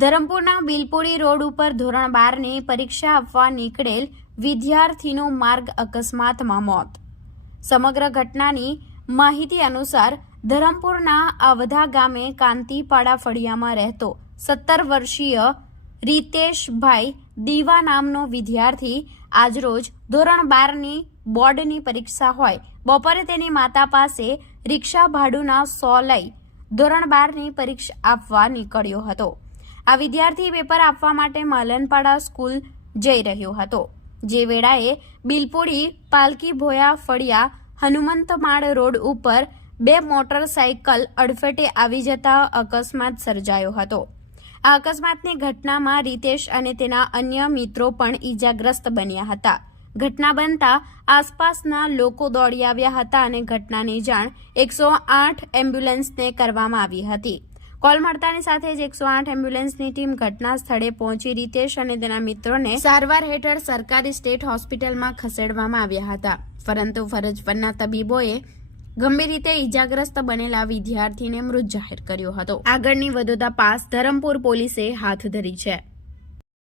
ધરમપુરના Bilpudi road ઉપર ધોરણ 12ની પરીક્ષા આપવા નીકળેલ વિદ્યાર્થીનું માર્ગ અકસ્માતમાં મોત. સમગ્ર ઘટનાની માહિતી અનુસાર ધરમપુરના આવધા ગામે કાંતિપાડા ફળિયામાં રહેતો 17 વર્ષીય રીતેશભાઈ દીવા નામનો વિદ્યાર્થી આજરોજ ધોરણ 12ની બોર્ડની પરીક્ષા હોય બપોરે તેની માતા પાસે રિક્ષા ભાડુના 100 લઈ ધોરણ 12ની પરીક્ષા આપવા નીકળ્યો હતો. આ વિદ્યાર્થી પેપર આપવા માટે માલનપાડા સ્કૂલ જઈ રહ્યો હતો. જે વેળાએ બિલપુડી પાલકી ભોયા ફળિયા હનુમંતમાળ રોડ ઉપર 2 મોટરસાયકલ અડફેટે આવી જતા અકસ્માત સર્જાયો હતો. આ અકસ્માતની ઘટનામાં રીતેશ અને તેના અન્ય મિત્રો પણ ઈજાગ્રસ્ત બન્યા હતા. ઘટના બનતા આસપાસના લોકો દોડી આવ્યા હતા અને ઘટનાની જાણ 108 એમ્બ્યુલન્સને કરવામાં આવી હતી. કોલ મળતાની સાથે જ 108 એમ્બ્યુલન્સની ટીમ ઘટના સ્થળે પહોંચી રીતેશ અને તેના મિત્રોને સારવાર હેઠળ સરકારી સ્ટેટ હોસ્પિટલમાં ખસેડવામાં આવ્યા હતા. પરંતુ ફરજ પરના તબીબોએ ગંભીર રીતે ઈજાગ્રસ્ત બનેલા વિદ્યાર્થીને મૃત જાહેર કર્યો હતો. આગળની વધુ તપાસ ધરમપુર પોલીસે હાથ ધરી છે.